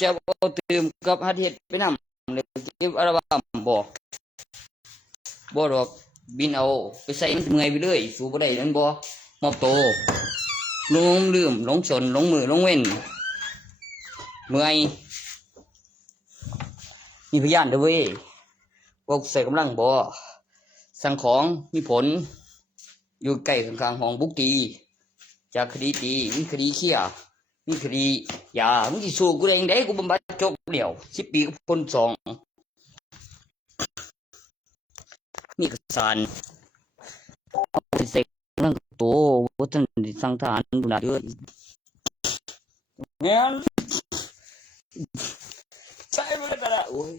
จะเอาตื่มกับหาเฮ็ดไปนำเลยเก็บอัลบั้มบ่ดอกบินเอาไปใส่มันเมื่อยไปเลยสู้บ่ได้นั่นบ่มอบโตลืมหลงสนหลงมือหลงเว้นเมื่อยมีพยานเด้อเว้ยว่าใส่กำลังบ่สั่งของมีผลอยู่ใกล้ข้างๆห้องบุกตีจากคดีตีมีคดีเขี้ยมีคดียามึงสิสู้กูได้จังได๋กูบำบัดจบแล้ว10 ปีกับพ้น2มีเอกสารสิใส่กำลังโตบ่ทันได้สั่งทหารบุญเด้อแม่นใส่บ่ได้ก็ได้โอ้ย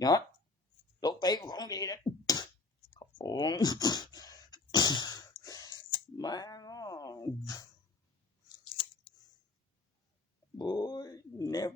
เนาะตกไปของดีนะโอ้ยมาโอ้ยเน็บ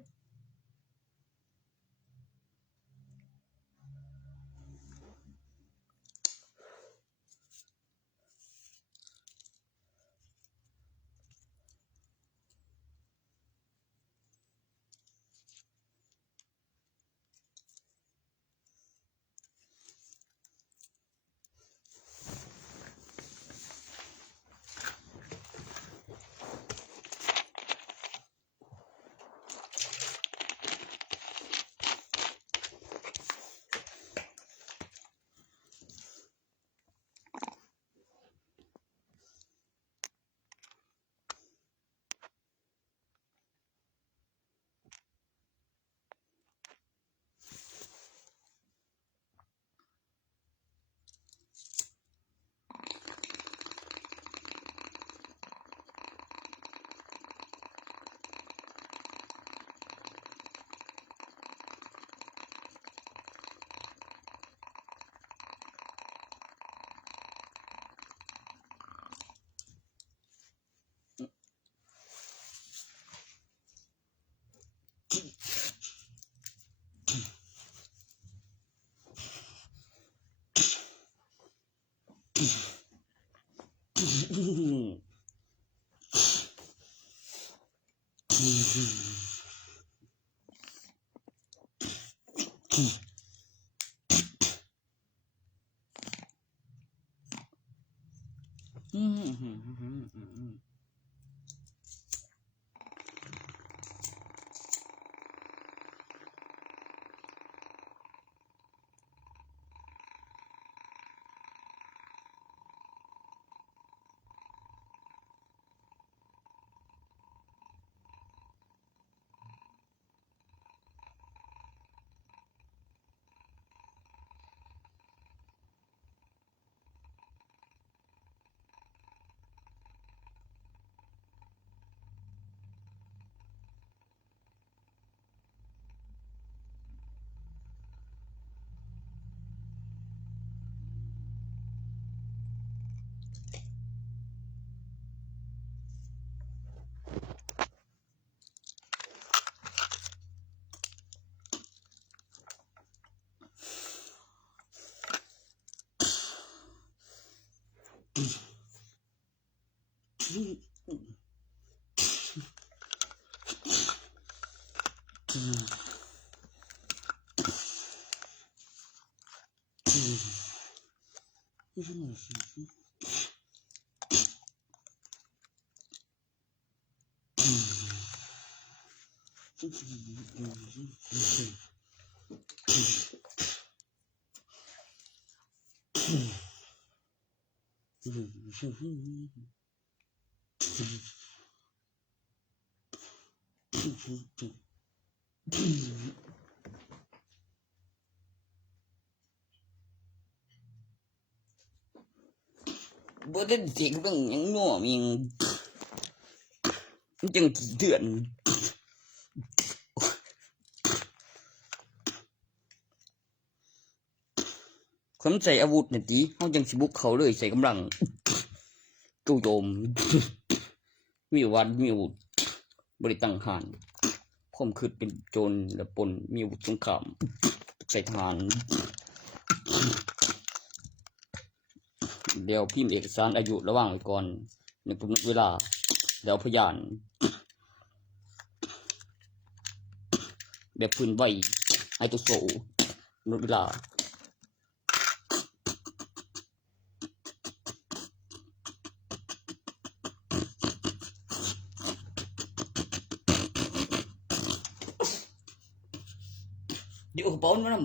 บ่ได้สิเบิ่งหยังน้อมิงมันจังกี่เดือนคนใส่อาวุธนี่ติเฮาจังสิบุกเขาเลยใส่กำลังจู่โจมมีอาวุธบ่ได้ตั้งหานความคิดเป็นโจรและปล้นมีอาวุธสงครามใส่ทหารเดี๋ยวพิมพ์เอกสารอายุระหว่างไว้ก่อนในกำหนดเวลาแล้วพยาน แบบพื้นไหวไอตัวโซลดเวลาเดี๋ยวกระเป๋ามันนำ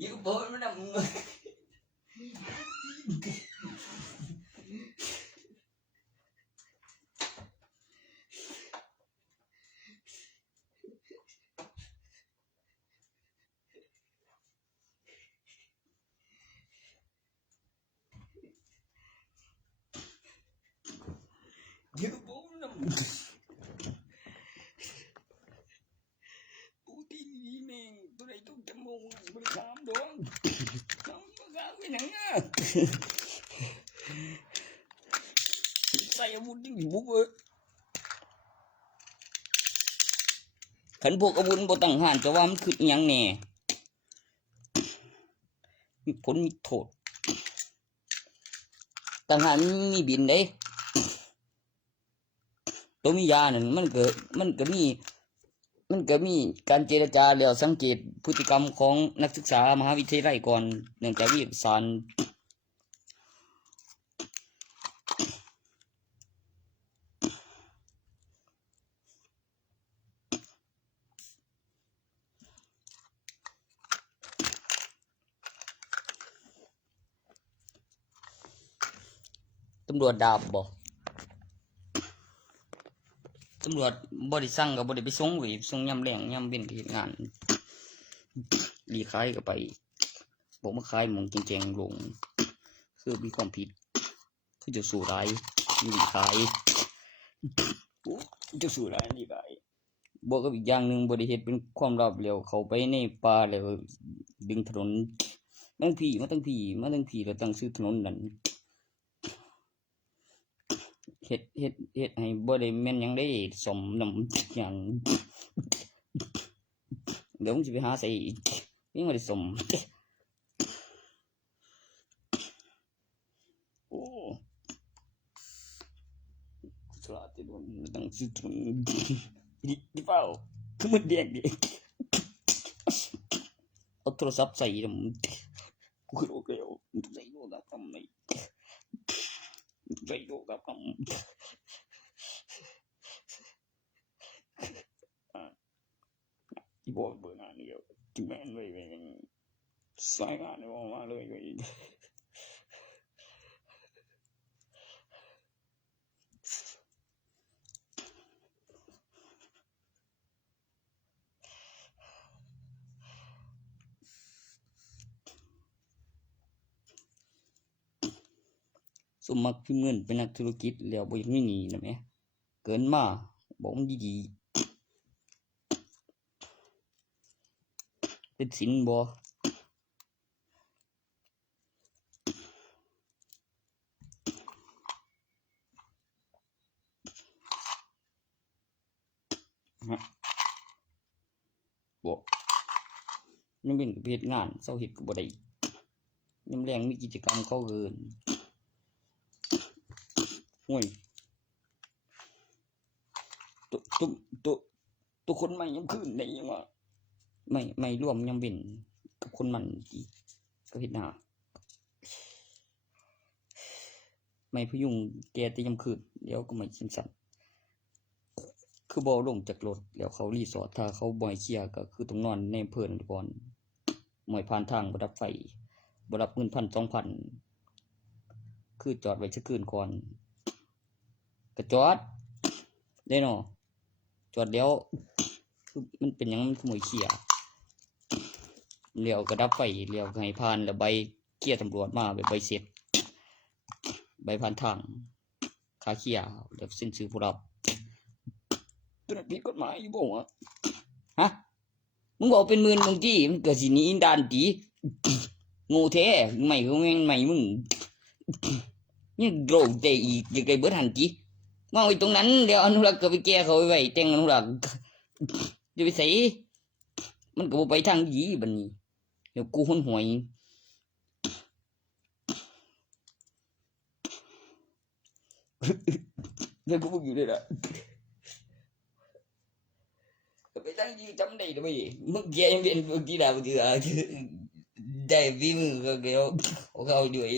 อยู่บ่มันนำอยู่บ่มันนำปูตินี่แม่งตัวใดต้องจมูกบ่ได้ถามดองถามไปหยังอ่ะใส่อาวุธนี่บุกเอ้ยคันพวกอาวุธบ่ตั้งหานแต่ว่ามันคืออีหยังแน่มีผลมีโทษตั้งหานมีบินเด้ตัวมียานั่นมันก็มีการเจรจาแล้วสังเกตพฤติกรรมของนักศึกษามหาวิทยาลัยก่อนเนื่องจากวิทยาศาสตร์ตำรวจดาบบ่ตำรวจบ่ได้สั่งก็บ่ได้ไปส่งเว้ยส่งยามแลงยามเว้นไปเฮ็ดงานรีขายก็ไปบ่มาขายหม้องแจ้งๆลงคือมีความผิดคือจะสู้หลายรีขายจะสู้หลายรีขายบ่ก็อีกอย่างนึงบ่ได้เฮ็ดเป็นความลับแล้วเข้าไปในป่าแล้วดึงถนนตั้งพี่มาตั้งพี่แล้วตั้งชื่อถนนนั่นเฮ็ดให้บ่ได้แม่นหยังได้สมนำหยังเดี๋ยวผมสิไปหาใส่ยังบ่ได้สมโอ้สลาดโดนตั้งชื่อถนนดิเปล่าคือมันแดงดิเอาโทรศัพท์ใส่นำกูรู้แล้วใส่โทรศัพท์ทำไมใส่โทรศัพท์ทำที่บอกเบอร์งานเดียวที่แม่นไว้สายงานออกมาเลยสมมักพิมพ์เงินเป็นนักธุรกิจแล้วบ่อยากมีหนี้นะแม่เกินมาบอกมันดีๆเป็นสินบ่บ่ยังเป็นกับเฮ็ดงานเซาเฮ็ดก็บ่ได้ยามแลงมีกิจกรรมเข้าเกินโอ้ยตัวคนใหม่ยามคืนได้ยังว่าไม่รวมยามเว้นกับคนมันอีกก็เฮ็ดหน้าไม่พยุงแกแต่ยามคืนเดี๋ยวก็ไม่สั่นคือบ่ลงจากรถแล้วเขารีสอร์ทถ้าเขาบ่ให้เคลียร์ก็คือต้องนอนในอำเภอนั่นก่อนบ่ให้ผ่านทางบ่รับไฟบ่รับเงิน 1,000 2,000 คือจอดไว้สักคืนก่อนก็จอดได้เนาะจอดแล้วคือมันเป็นยังมันขโมยเขี่ยเลี้ยวก็ดับไฟเลี้ยวก็ให้ผ่านแล้วใบเขี่ยตำรวจมาใบเสร็จใบผ่านทางคาเขี่ยเดี๋ยวสิ้นชื่อผู้รับตัวนั้นผิดกฎหมายอยู่บ่วะฮะมึงบอกเป็นหมื่นบางทีมันเกิดสิหนีด่านตีงูแท้ใหม่ก็แม่งใหม่มึงนี่โกรธแต่อีกยังไงเบิดหันจีมองไอ้ตรงนั้นเดี๋ยวอนุรักษ์ก็ไปแก้เขาไว้แต่งอนุรักษ์เดี๋ยวไปใส่มันก็บ่ไปทางยีบัดนี้เดี๋ยวกูหุนหวยเดี๋ยวกูบอกอยู่เลยล่ะไปทางยีจำได้ด้วยมึงแกยังเป็นบางทีบางทีได้วิมก็เกี่ยวเขาด้วย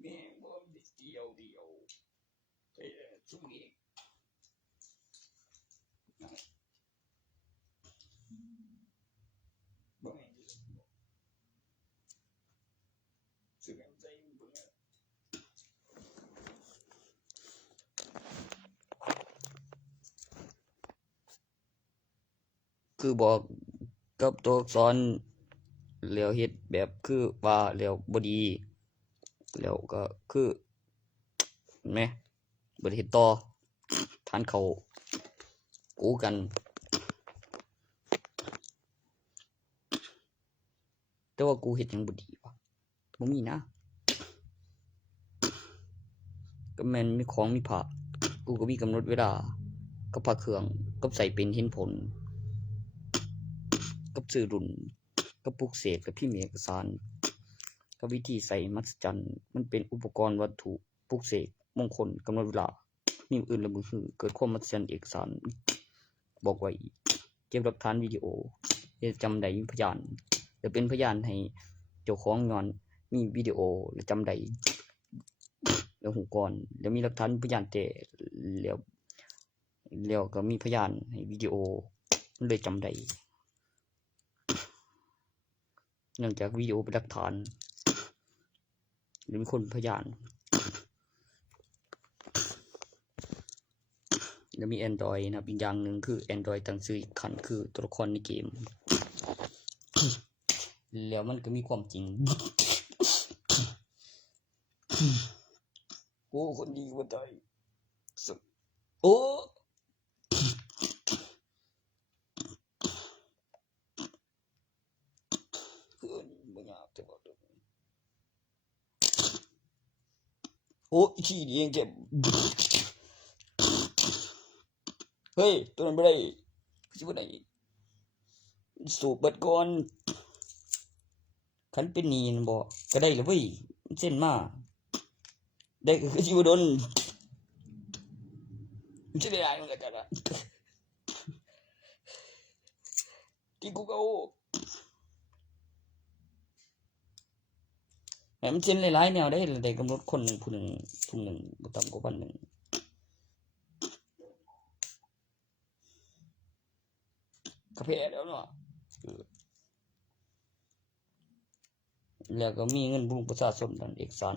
แม่บ่เดียวไปสู้เองบ่แม่นสึกใจบ่คือบอกกับตัวอักษรแล้วเฮ็ดแบบคือว่าแล้วบ่ดีแล้วก็คือแม่บ่ได้เฮ็ดต่อทานเขากูกันแต่ว่ากูเฮ็ดหยังบ่ดีวะบ่มีนะก็แม่นมีของมีผ้ากูก็มีกำหนดเวลากับพระเครื่องกับใส่เป็นเห็นผลกับซื้อรุ่นกับปลุกเสกกับพิมพ์เอกสารกับวิธีใส่มหัศจรรย์มันเป็นอุปกรณ์วัตถุปลุกเสกมงคลกำหนดเวลานิ้วอื่นละมือคือเกิดความมหัศจรรย์เอกสารบอกไว้เก็บหลักฐานวิดีโอจะจำได้มีพยานจะเป็นพยานให้เจ้าของย้อนมีวิดีโอและจำได้แล้วหูก่อนแล้วมีหลักฐานพยานแต่แล้วก็มีพยานให้วิดีโอมันเลยจำได้เนื่องจากวิดีโอเป็นหลักฐานหรือมีคนพยานแล้วมี Android นะครับอีกอย่างหนึ่งคือ Android ตั้งชื่ออีกขันคือตัวละครในเกมแล้วมันก็มีความจริงโอ้คนดีกว่าใจโอ้เพื่อนบ่อยากจะบอกโอ้ขี้นี่ยังเจ็บเฮ้ยตัวนั้นบ่ได้สิบ่ได้สูบเบิดก่อนคันเป็นหนี้นั่นบ่ก็ได้เลยเว้ยเส้นมาได้ก็คือสิบ่โดนมันสิได้หลายมันก็จะละที่กูก็ให้มันเส้นหลายๆแนวได้กำหนดคนหนึ่งผู้หนึ่งทุ่มหนึ่งบ่ต่ำกว่า1,000ก็แพ้แล้วเนาะแล้วก็มีเงินบำรุงประชาชนนั่นเอกสาร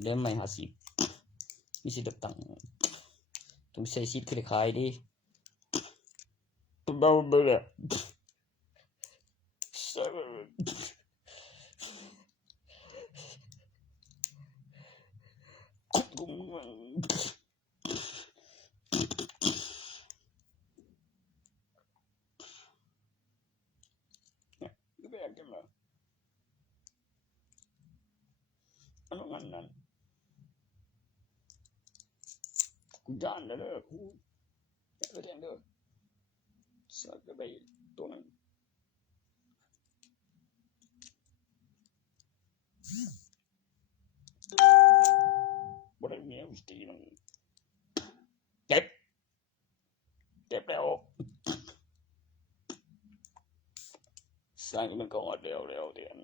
เล่มใหม่50มีสิทธิ์เลือกตั้งต้องใช้สิทธิ์คือได้ขายดิตุ๊บเบาเบิ่งกูไม่อยากจะมาอันนั้นกูด้านแล้วเด้อกูไปแทงเด้อสักก็ไปตัวนั้นบ่ได้เมียวิธีนึงเจ็บแล้ว สร้างมันก็ฮอดแล้วเดือน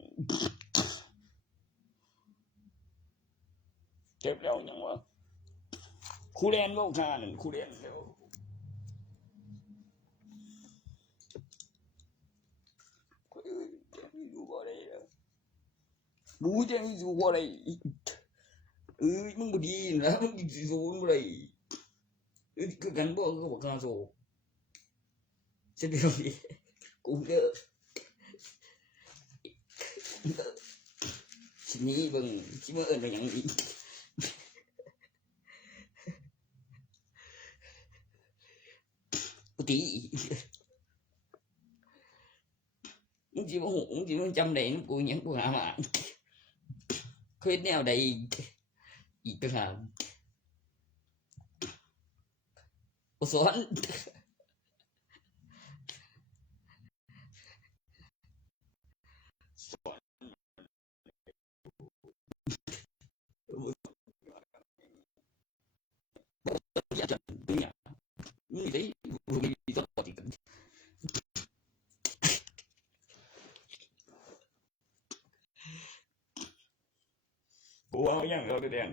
เจ็บแล้วยังวะคูแลนบ่ค่านั่นคูแลนแล้วก็จะอยู่บ่ได้บูจะอยู่บ่ได้มึงบ่ดีนะมึงสิสู้บ่ได้คือกันบ่ก็บ่กล้าสู้จะเดี๋ยวนี้กูเด้อสินี้เบิ่งสิมาเอิ้นว่าหยังอีกกูตีมึงสิบ่ฮู้มึงสิมันจำได้นำกูหยังกูหามาเคยแนวใดอีกต่างหากบ่สอนอยากจะเนี่ยนี่ได้มีตัวปฏิกันโอ้ยยังเราแดง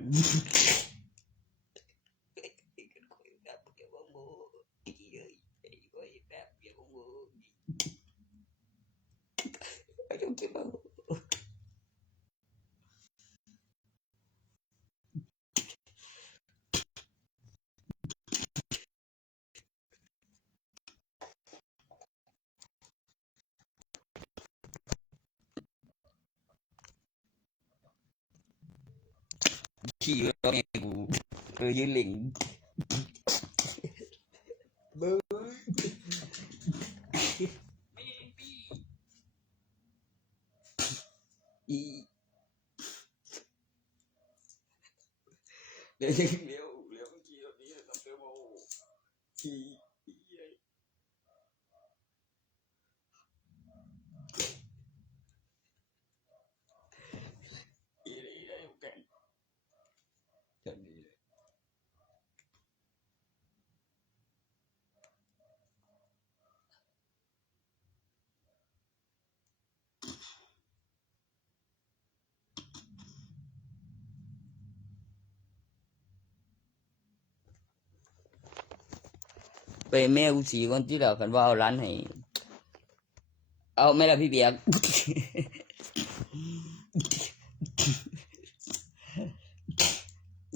ขี้เราเองกูยืนหลิงเบ้ออีเดี๋ยวขี้เรานี้ทำเติมเอาขี้ไปแม่กูสีก่อนที่แล้วคันว่าเอาร้านให้เอาแม่ละพี่เบียก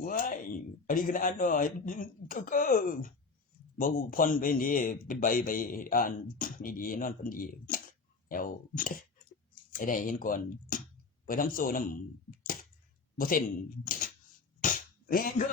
ว้ายอันนี้ขนาดน้อยก็บ่พรไปนี่เป็นใบไปอ่านดีๆนอนฝันดีแล้วได้เห็นก่อนไปทำโซนำบ่เซ็นก็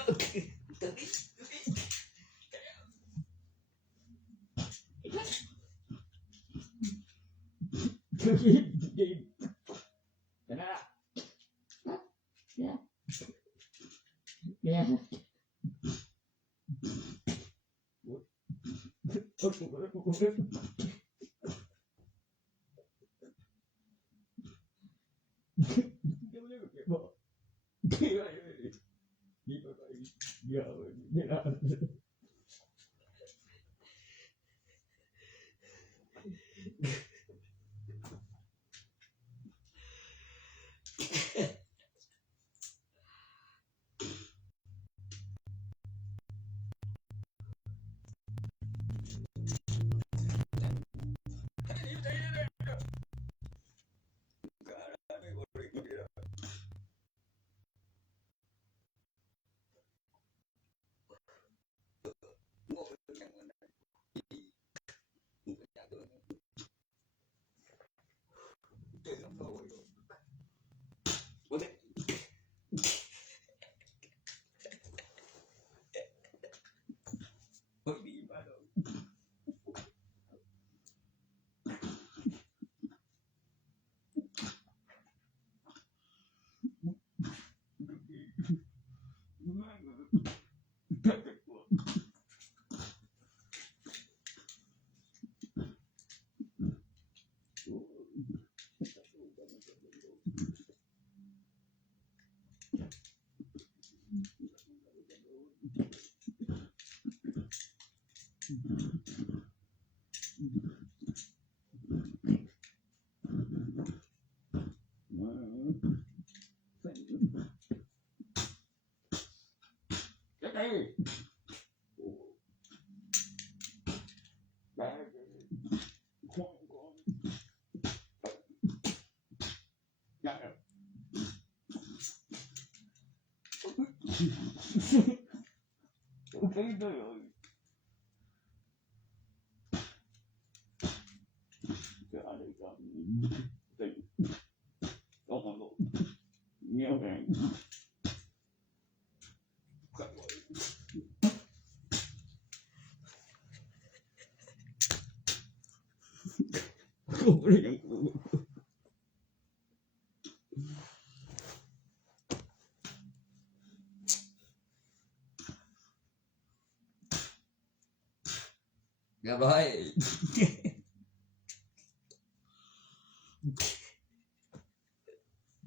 เรียบร้อย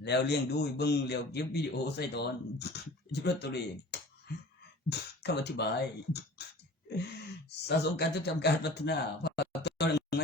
แล้วเลี้ยงดูเบิ่งแล้วเก็บวิดีโอใส่ตอนจุดตัวเลขคำอธิบายสะสมการจดจำการพัฒนาภาพตัวหนึ่งไหม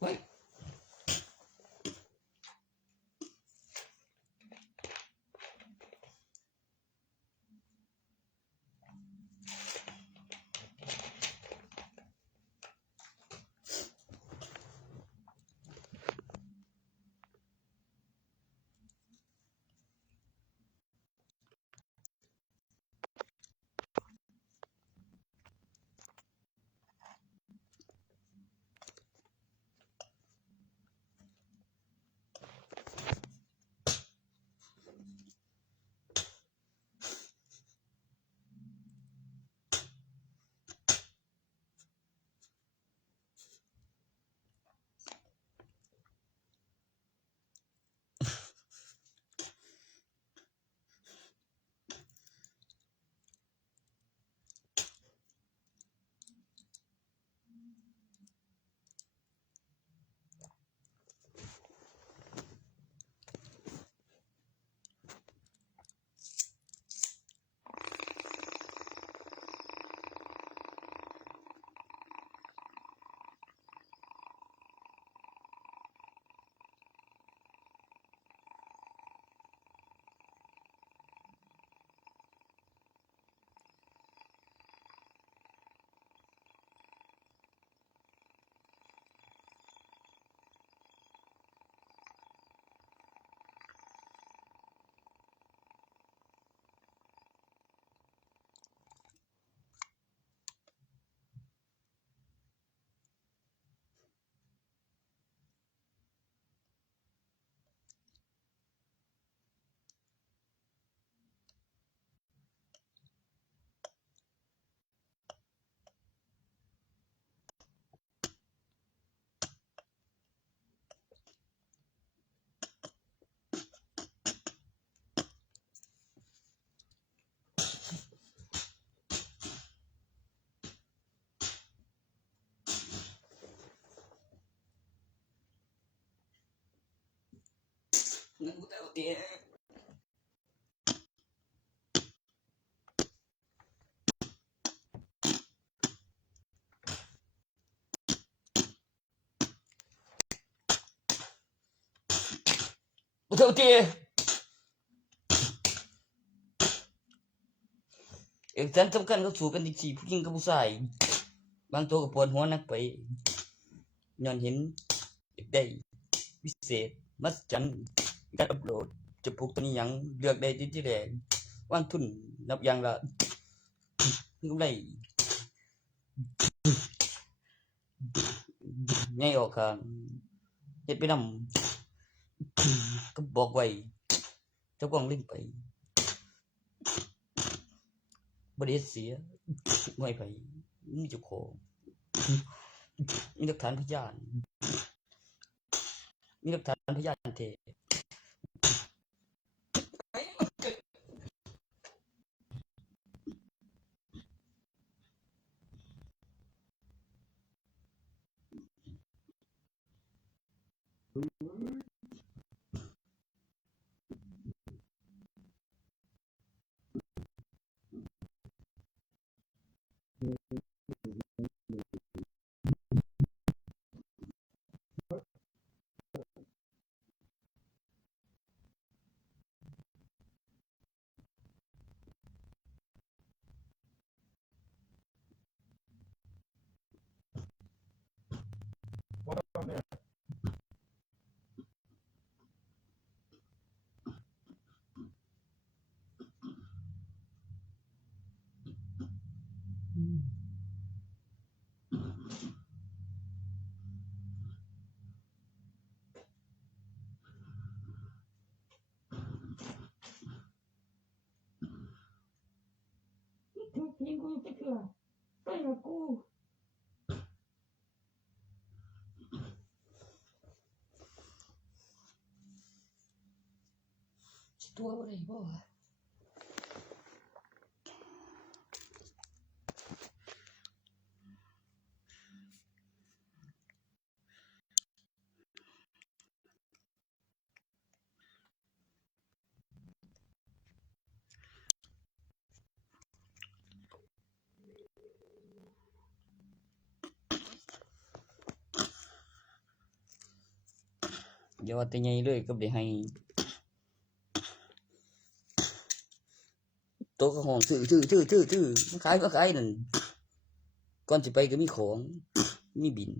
เฮ้ยงั้นกูเอาเดี๋ยวกูเอาเดี๋ยวเอกสารสำคัญเขาสู่กันที่ผู้หญิงกับผู้ชายบางตัวก็ปวดหัวนักไปย้อนเห็นอยากได้วิเศษมหัศจรรย์การอัปโหลดจะปลูกตัวนี้หยังเลือกได้ที่แรกวางทุนนับอย่างละกำไร ใหญ่ออกข้างเฮ็ดไปนำก็บอกไว้เจ้าของลิ้นไปบ่ได้เสียบ่ให้ไผมีเจ้าของมีหลักฐานพยานแท้ถึงทีมกูจะเถื่อไปกับกูตัวบ่ได้บ่อย่าว่าแต่ใหญ่เลยก็ได้ให้โตก็ห้องซื้อมันขายก็ขายนั่นก่อนสิไปก็มีของมีบิน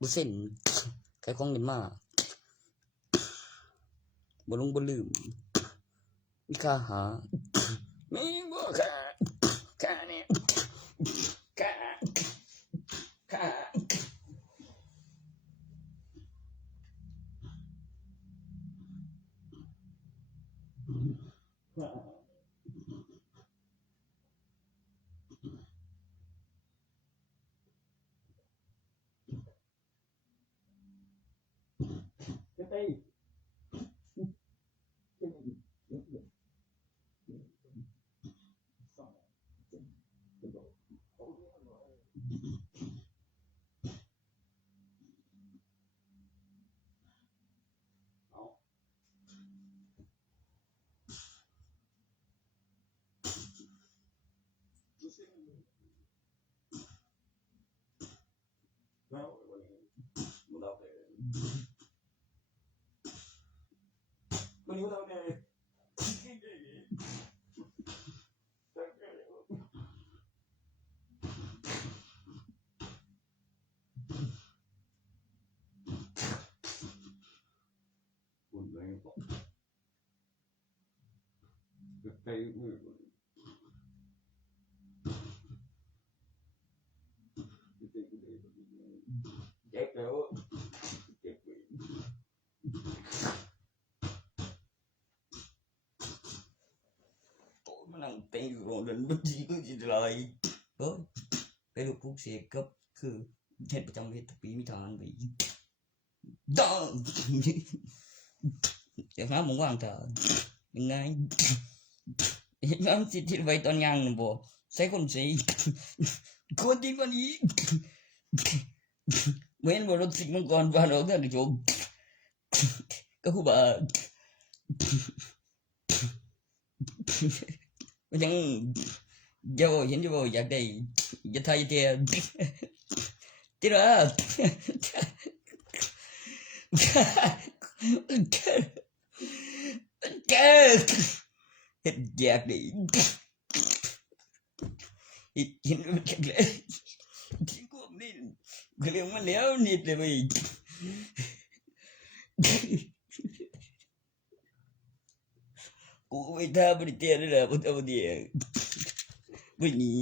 บ่เซ็นขายของได้มาบ่ลงบ่ลืมมีค่าหามีบ่ค่าเนี่ยค่าไปแล้วบ่รับเลยวันนี้บ่รับเลยคุณเลยบ่จะไปมือเจ็บแล้วเจ็บมันนั่งเต็งอยู่โรงเรียนบางทีก็สิได้เฮ้ยไปลูกปลูกเสกกับคือเฮ็ดประจำเฮ็ดทุกปีมีทานไปดังเดี๋ยวหาหมู่ว่างท่ายังไงเฮ็ดงานสิทิไว้ตอนย่างนั่นบ่ใส่คนสิคนที่มันอีเว้นบ่รถสิมังกรบ้านออกทางกระจกก็คือว่ามันยังเจ้าเห็นอยู่บ่อยากได้จะทายเตียติระเฮ็ดอยากได้เห็นมันจังเลยที่กูนี่ก็เรียกมันแล้วนิดเลยเว้ยกูไปท่าบริเตียนี่แหละบ่เอาเดียวบ่นี่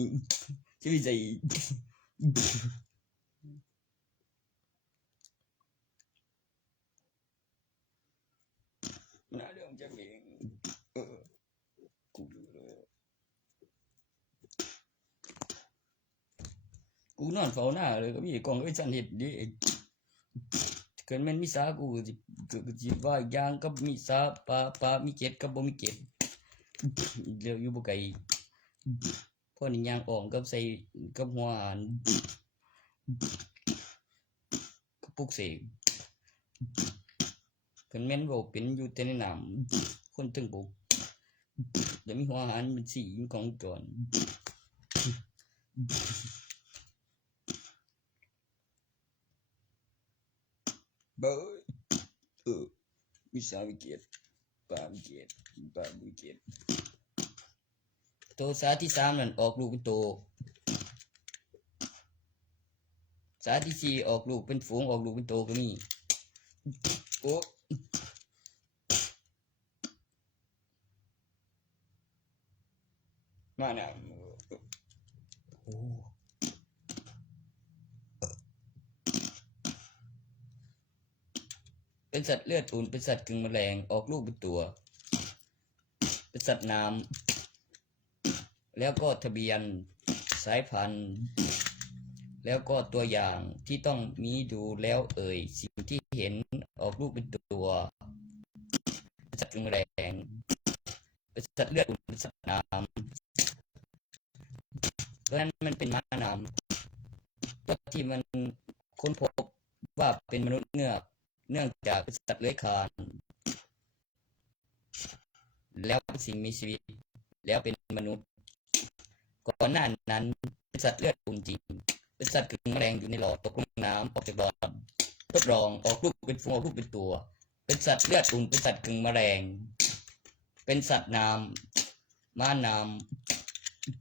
จะมีใจน่าเรื่องจะเองกูดูเลยกูนอนเฝ้าหน้าเลยก็มีกองไอ้จันเห็ดดิเกินแม่นมีสากูจิว่าอย่างกับมีสาปลามีเจ็ดกับบ่มีเจ็ดเดี๋ยวอยู่บ่ไกลพอนี่ย่างอ่องกับใส่กับหัวอาหารกับปลุกเสกเพิ่นแม่นบ่เป็นอยู่แต่ในน้ำคนถึงบุกเดี๋ยวมีหัวอาหารเป็นสีของก่อนเบ้อมีสามีเกียรติปลามีเกียรติปลามีเกียรติตัวสาที่สามนั่นออกลูกเป็นโตสาที่สี่ออกลูกเป็นฝูงออกลูกเป็นโตก็มีโอ้มาเนี่ยโอ้เป็นสัตว์เลือดอุ่นเป็นสัตว์กึ่งแมลงออกลูกเป็นตัวเป็นสัตว์น้ำแล้วก็ทะเบียนสายพันธุ์แล้วก็ตัวอย่างที่ต้องมีดูแล้วสิ่งที่เห็นออกลูกเป็นตัวเป็นสัตว์กึ่งแมลงเป็นสัตว์เลือดอุ่นเป็นสัตว์น้ำเพราะฉะนั้นมันเป็นม้าน้ำตัวที่มันค้นพบว่าเป็นมนุษย์เงือกเนื่องจากเป็นสัตว์เลื้อยคลานแล้วเป็นสิ่งมีชีวิตแล้วเป็นมนุษย์ก่อนหน้านั้นเป็นสัตว์เลือดอุ่นจริงเป็นสัตว์กึ่งแมลงอยู่ในหลอดตกลงน้ำออกจากหลอดทดลองออกลูกเป็นฝูงออกลูกเป็นตัวเป็นสัตว์เลือดอุ่นเป็นสัตว์กึ่งแมลงเป็นสัตว์น้ำม้าน้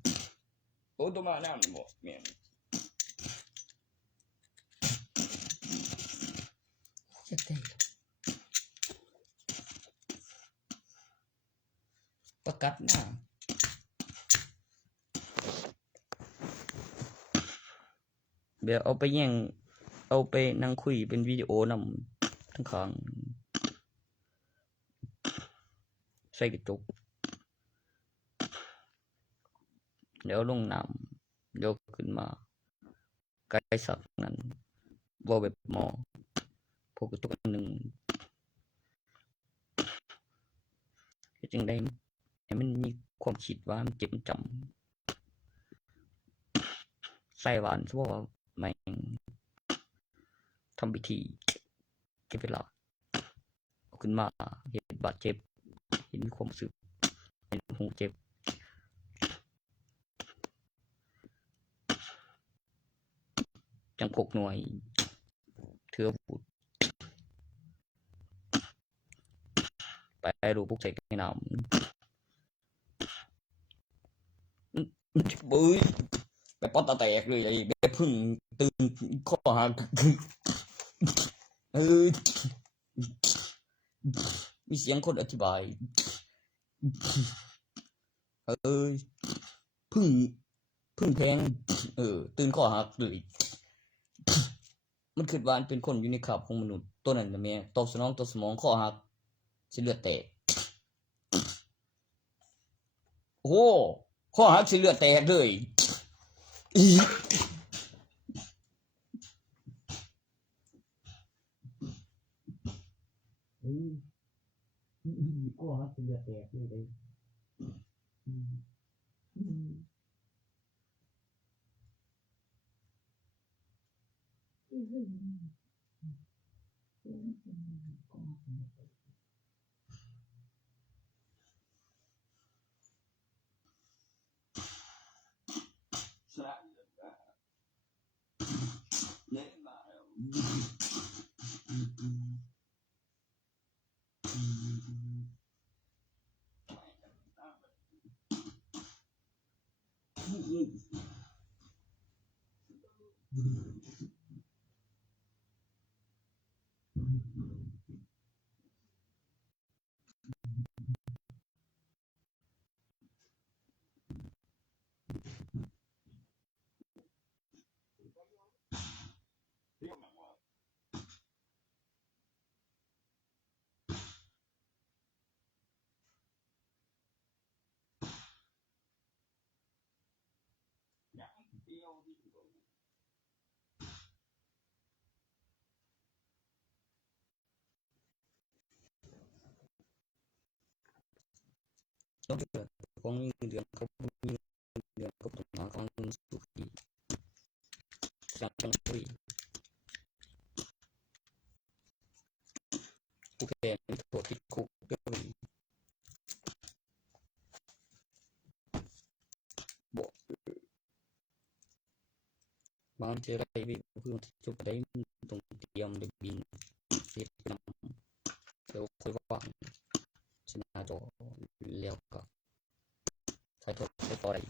ำโอ้ตัวม้าน้ำบอกเมียจะได้ประกัดหน้าเดี๋ยวเอาไปแย่งเอาไปนั่งคุยเป็นวิดีโอนำทั้งข้างใส่กระจกเดี๋ยวลงน้ำยกขึ้นมาใกล้สักนั้นบ่แบบหมอพวกกระจกหนึ่งจึงได้ให้มันมีความคิดว่ามันเจ็บจำใส่หวานเพราะว่าไม่ทำพิธีเก็บเวลาเอาขึ้นมาเห็นบาดเจ็บเห็นมีความรู้สึกเห็นหูเจ็บจังพกหน่วยเถื่อพูดไปดูพวกใส่ในน้ำบุ้ยไปป๊อตตาแตกเลยไอ้แบบพึ่งตื่นข้อหามีเสียงคนอธิบายพึ่งแทงตื่นข้อหักเลยมันคิดว่าเป็นคนอยู่ในคราบของมนุษย์ตัวนั้นนะแม่ตอบสนองตัวสมองข้อหักสิเลือดแตกโอ้ข้อหักสิเลือดแตกเลยข้อหักสิเลือดแตกเลย ต้องเกิดของเงินเดือนเขามีเดือนก็ต้องมาของเงินสุขีสั่งต้องฟรีผู้แทนโทษติดคุกเรื่องบอกบางทีไรวิ่งเพื่อจุดได้ต้องเตรียมได้บินเสียนำเดี๋ยวค่อยว่างชนะจอแล้วก็ใช้โทษใช้ต่อได้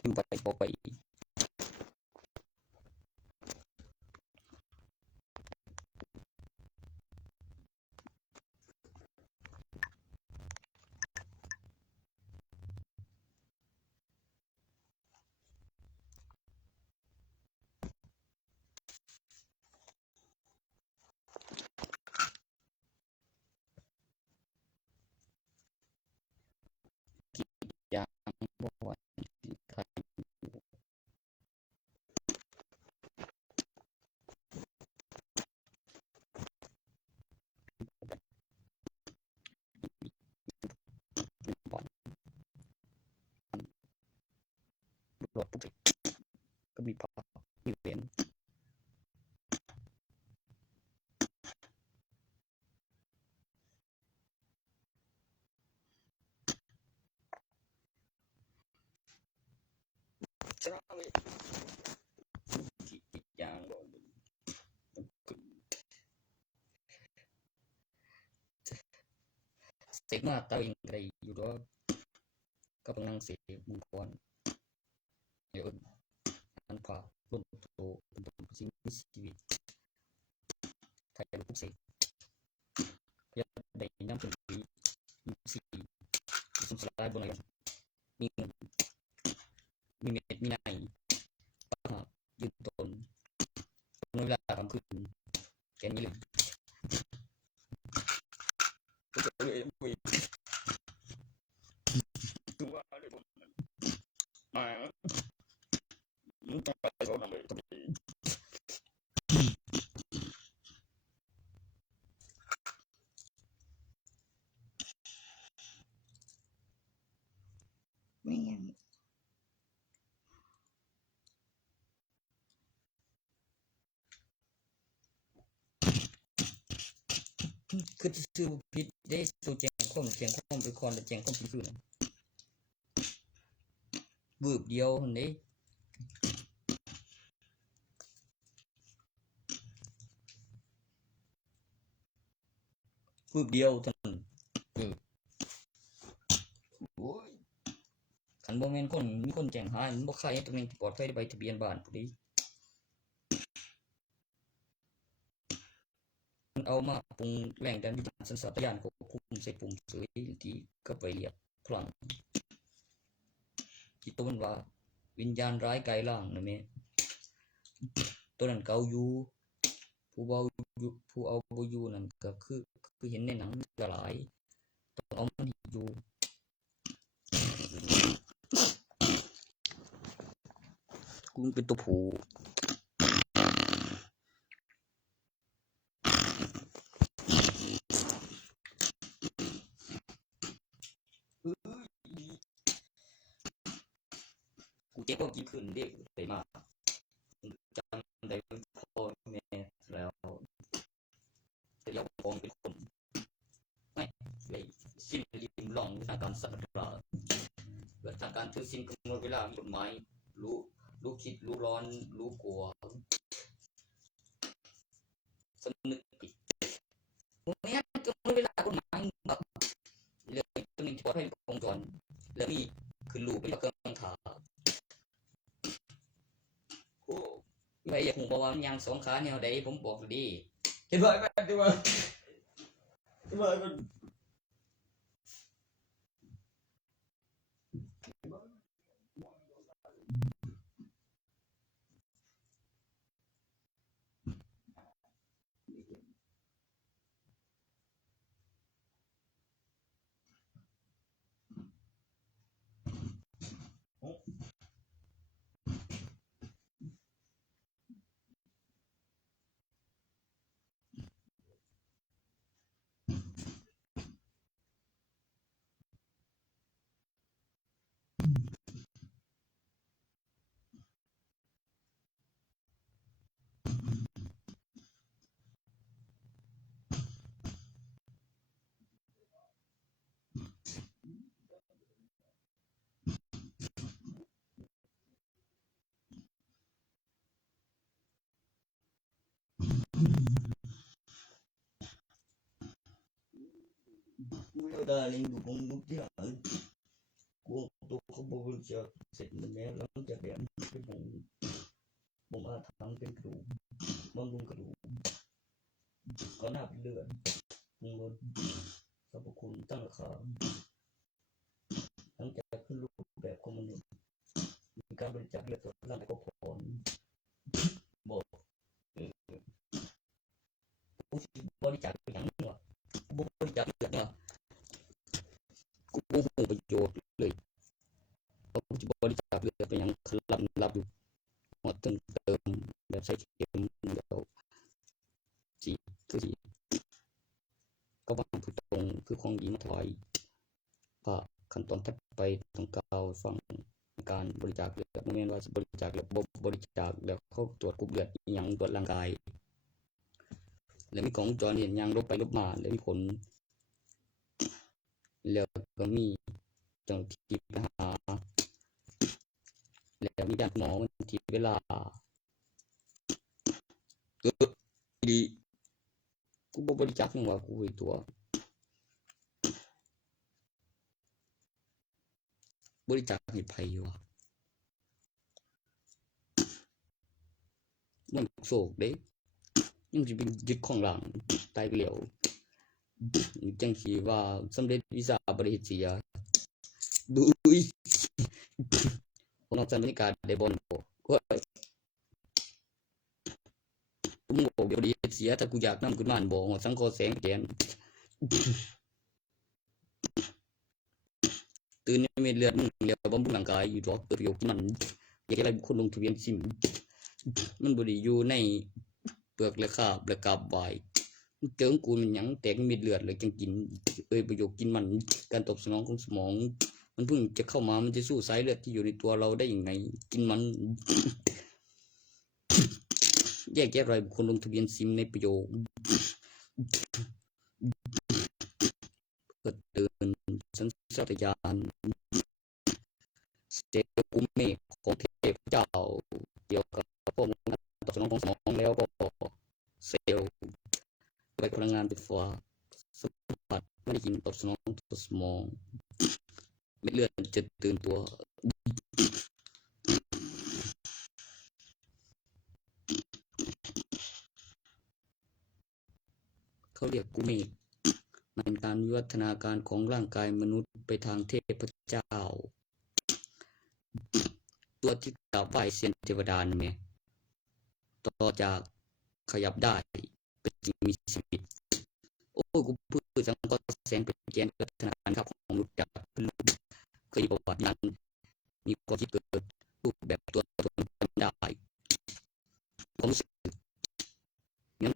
ขึ้นไปพอไปอย่างบอกว่าไทยบอลรถปุ๊บก็มีพอมีเวียนชนะเลยอย่างบอกเสกมาตาเองไรอยู่ด้วยก็ต้องนั่งเสกมุงกรเดี๋ยวอันผ่าล้นโตเป็นตัวสิ่งมีชีวิตไทยลูกเสกยัดได้น้ำผึ้งปีมีสีสมสลายบนอะไรมีเงินมีเม็ดมีไหนปะหายืนตนในเวลาทำคืนแกนี้เลยก็จะเลยไม่ตัวเลยผมมาต้องไปสอนเลยตัวนี้ไม่ยังคือซื้อผิดได้สูแจงข้อมแจงข้อมไปคอนแต่แจงข้อมผิดคือนะบืบเดียวคนนี้บืบเดียวเท่านั้นโอ้ยขันบ่แม่นคนมีคนแจ้งหายมันบ่ใครตรงนี้ปลอดภัยได้ใบทะเบียนบ้านพอดีมันเอามาปรุงแรงดันวิญญาณสัญชาตญาณควบคุมใส่ปุ่มเสยที่ก็ไปเรียกพลังที่ตัวมันว่าวิญญาณร้ายกายล่างนะแม่ตัวนั้นเกาอยู่ผู้เบาอยู่ผู้เอาบ่อยู่นั่นก็คือเห็นในหนังหลายต้องเอามันอยู่กูเป็นตัวผู้กูเจ็บก็กินขึ้นเด็กไปมาจำได้พ่อแม่แล้วจะยกฟองเป็นคนไม่เลยสิ้นริมลองทางการสัตว์ราเกิดทางการถือสิ้นกำหนดเวลามีกฎหมายรู้คิดรู้ร้อนรู้กลัวสำนึกผิดไม่งั้นกำหนดเวลากฎหมายแบบเรื่องตัวนี้ที่ปลอดภัยกองจรแล้วมีคือลูกเป็นเครื่องขาโอ้ไม่อยากหูบอกว่ามันยังสองขาแนวใดผมบอกดีเห็นไหมที่ว่ามัน Gue darling dukung dia gue untuk kebobol siap set menel lang jadi bom thằng trên cái đủ mong luôn cái đủ có nạp lửa luôn các bộคุณตั้งราคาหลังจากขึ้นรูปแบบของมันมีการบริจาคเลือดร่างกายก็พอบอกผู้บริจาคอย่างนี้วะบริจาคเลือดเนี่ยกูโอ้โหประโยชน์เลยเขาจะบริจาคเลือดไปยังคลับรับอยู่หมดตึงเติมแบบใช้เข็มเดียวสีคือสีก็วางผู้ตรงคือของดีมาถวายพระขั้นตอนถัดไปต้องกล่าวฟังการบริจาคเลือดโมเมนต์ว่าบริจาคเลือดบริจาคแล้วเขาตรวจกรุ๊ปเลือดอย่างตรวจร่างกายแล้วมีของจรเห็นยังลบไปลบมาแล้วมีผลแล้วก็มีเจ้าที่ไปหาแล้วมีญาติหมอวันที่เวลาดีกูบริจาคนึงว่ากูอีตัวบริจาคให้ไผวะมันโศกเด้ยังสิเป็นยึดของหลังตายไปแล้วจังสิว่าสำเร็จวีซ่าบ่ได้เฮ็ดเสียดูอีผมนอกจากบรรยากาศได้บ่บ่โอ้ยผมบอกเดี๋ยวดีเสียถ้ากูอยากนำขึ้นมาบ่หัวสังคอแสงแกนตื่นไม่เลือดมึงแล้วบำรุงร่างกายอยู่ดอกประโยชน์มันอยากให้คนลงทะเบียนซิมมันบ่ได้อยู่ในเปลือกและคาบและกาบใบเจิงกูมันหยังแตกมีเลือดเลยจังกินประโยชน์กินมันการตอบสนองของสมองมันเพิ่งจะเข้ามามันจะสู้สายเลือดที่อยู่ในตัวเราได้ยังไงกินมันแยกแยะรายบุคคลลงทะเบียนซิมในประโยคเพื่อเตือนสัญชาตญาณเซลล์กุมเมฆของเทพเจ้าเกี่ยวกับพวกนั้นตอบสนองของสมองแล้วก็เซลล์ไปพลังงานไฟฟ้าสัมผัสไม่ได้ยินตอบสนองต่อสมองเม็ดเลือดจะตื่นตัวเขาเรียกกุเมฆมันเป็นการวิวัฒนาการของร่างกายมนุษย์ไปทางเทพเจ้าตัวที่กราบไหว้เซียนเทวดาเนี่ยต่อจากขยับได้เป็นสิ่งมีชีวิตโอ้กูพูดสังก็แสงเป็นแกนพัฒนาการครับของมนุษย์จากเป็นรูปเคยประวัตินั้นมีความคิดเกิดรูปแบบตัวตนได้ความรู้สึกงั้น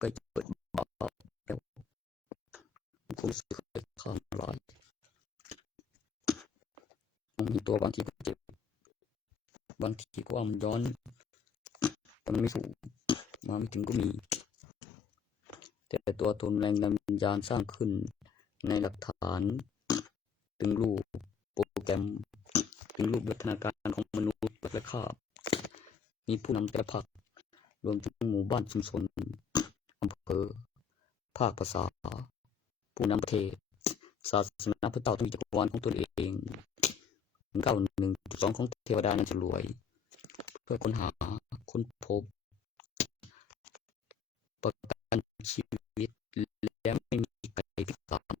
ก็จะเปิดบ่อแล้วความรู้สึกข้างร้อยมีตัวบางทีก็เจ็บบางทีก็มันย้อนมันไม่ถูกมาไม่ถึงก็มีแต่ตัวตนแรงดันวิญญาณสร้างขึ้นในหลักฐานถึงรูปโปรแกรมถึงรูปวัฒนาการของมนุษย์และคาบมีผู้นำแต่ภาครวมถึงหมู่บ้านชุมชนอำเภอภาคภาษาผู้นำประเทศศาสนาพระเจ้าทั้งจักรวาลของตนเอง9.1.2ของเทวดานั้นจะรวยเพื่อค้นหาค้นพบประกันชีวิตและไม่มีใครพิการ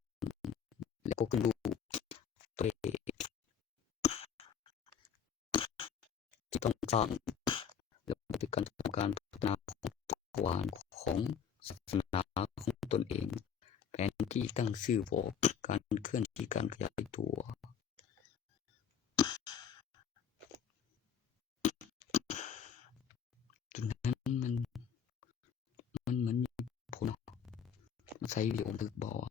และก็ขึ้นรูปตัวเองที่ต้องสร้างและเป็นการทำการพัฒนาของจักรวาลของศาสนาของตนเองแผนที่ตั้งชื่อบอกการเคลื่อนที่การขยายตัวจุดนั้นมันเหมือนมีผลมันใช้วิดีโอบันทึกบอก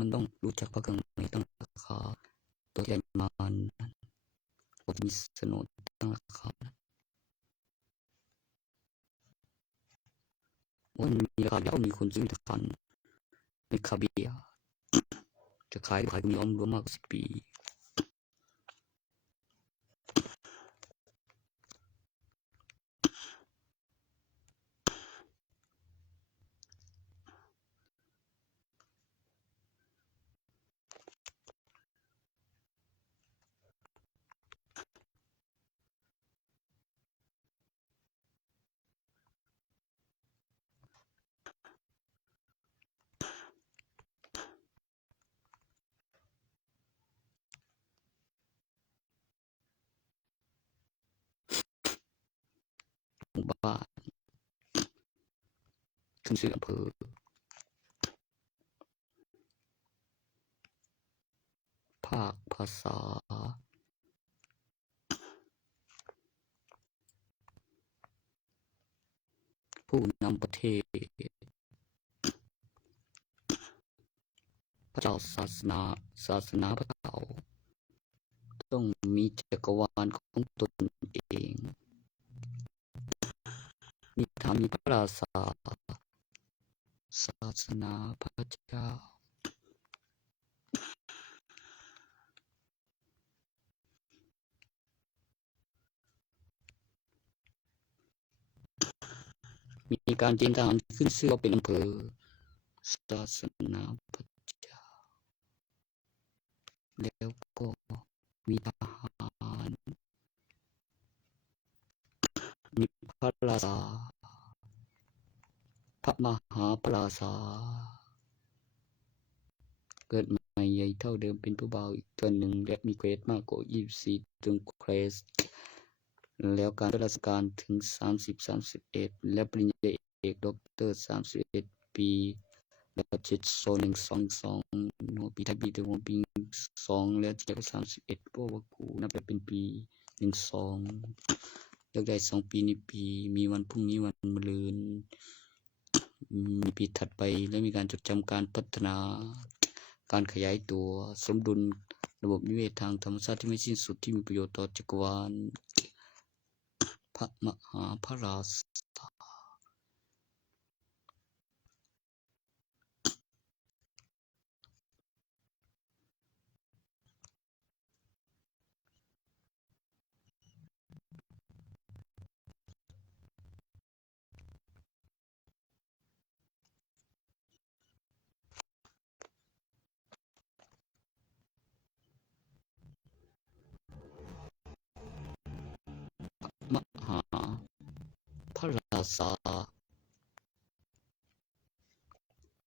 มันต้องรู้จักว่าเครื่องไหนตั้งราคาตัวใหญ่มันผมมีสนุนตั้งราคาว่ามีราคาแล้วมีคนซื้อแต่ฟัน ในคาเบียจะขายคุณยอมรวมมากกว่า10 ปีหมู่บ้านขึ้นชื่ออำเภอภาคภาษาผู้นำประเทศพระเจ้าศาสนาพระเจ้าต้องมีจักรวาลของตนเองมีธรรมมีพระราชาศาสนาพระเจ้ามีการเกณฑ์ทหารขึ้นชื่อว่าเป็นอำเภอศาสนาพระเจ้าแล้วก็มีทหารมีพระราชาพระมหาพระราชาเกิดใหม่ใหญ่เท่าเดิมเป็นผู้บ่าวอีกตัวหนึ่งและมีเกรดมากกว่า24ถึงเกรดแล้วการรับราชการถึง30-31และปริญญาเอกด็อกเตอร์31 ปีและจิตโซ12โนปีไทยปีเดวปี2และที่31เพราะว่ากูนับไปเป็นปี12เลิกได้2 ปีในปีมีวันพรุ่งนี้วันมะรืนมีปีถัดไปและมีการจดจำการพัฒนาการขยายตัวสมดุลระบบนิเวศทางธรรมชาติที่ไม่สิ้นสุดที่มีประโยชน์ต่อจักรวาลพระมหาพระราชมหาพระราชา